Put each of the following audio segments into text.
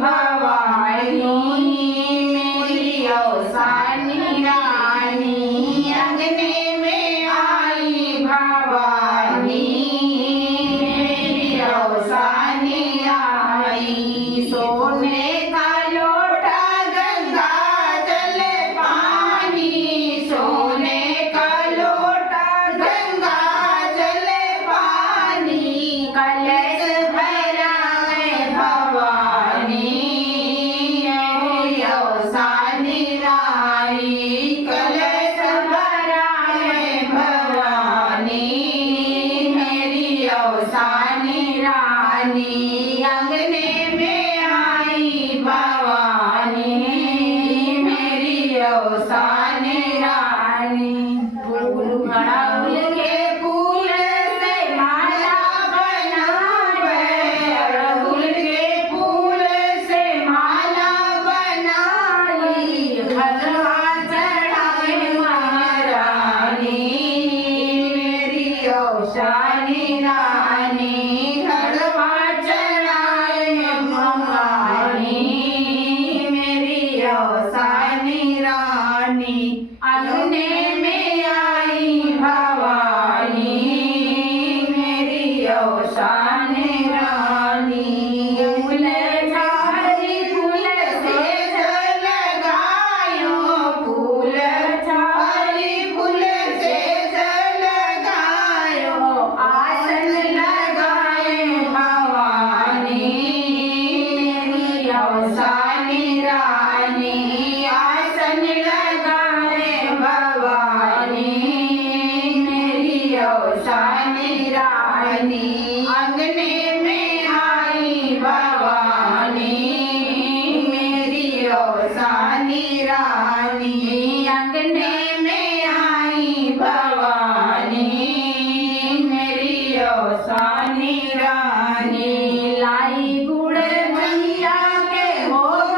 भवानी मेरी औसानी रानी अंगने में आई भवानी मेरी औसानी आई सोने का लोटा गंगा जल पानी सोने का लोटा गंगा जल पानी कलश भरा है भवानी मेरी औसानी रानी कलश भरा है भवानी मेरी औसानी रानी अंगने में आई भवानी मेरी औसानी रानी अड़हुल के फूल से माला बनावे अड़हुल के फूल से माला बनाई हलवा चढ़ावे महारानी मेरी औसानी रानी हलवा चढ़ाए महारानी मेरी औसानी रानी अंगने में आई भवानी मेरी औसानी रानी फूल झाड़ी फूल से लगायो फूल झाड़ी फूल से लगायो आसन लगाए भवानी मेरी औसानी रानी आसन लगाए भवानी मेरी औसानी रानी अंगने में आई भवानी मेरी औसानी रानी अंगने में आई भवानी मेरी औसानी रानी लाई गुड़ मैया के भोग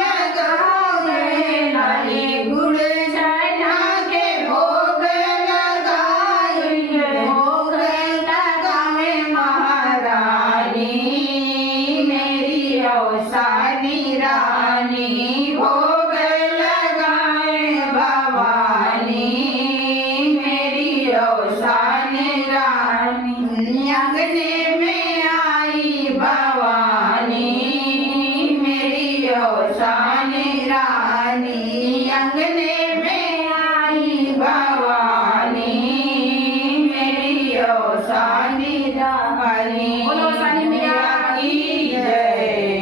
लगावे लाई गुड़ चना के भोग लगाए भोग लगावे महारानी मेरी औसानी रानी भोग लगाए भवानी मेरी औसानी रानी अंगने में आई भवानी मेरी औसानी रानी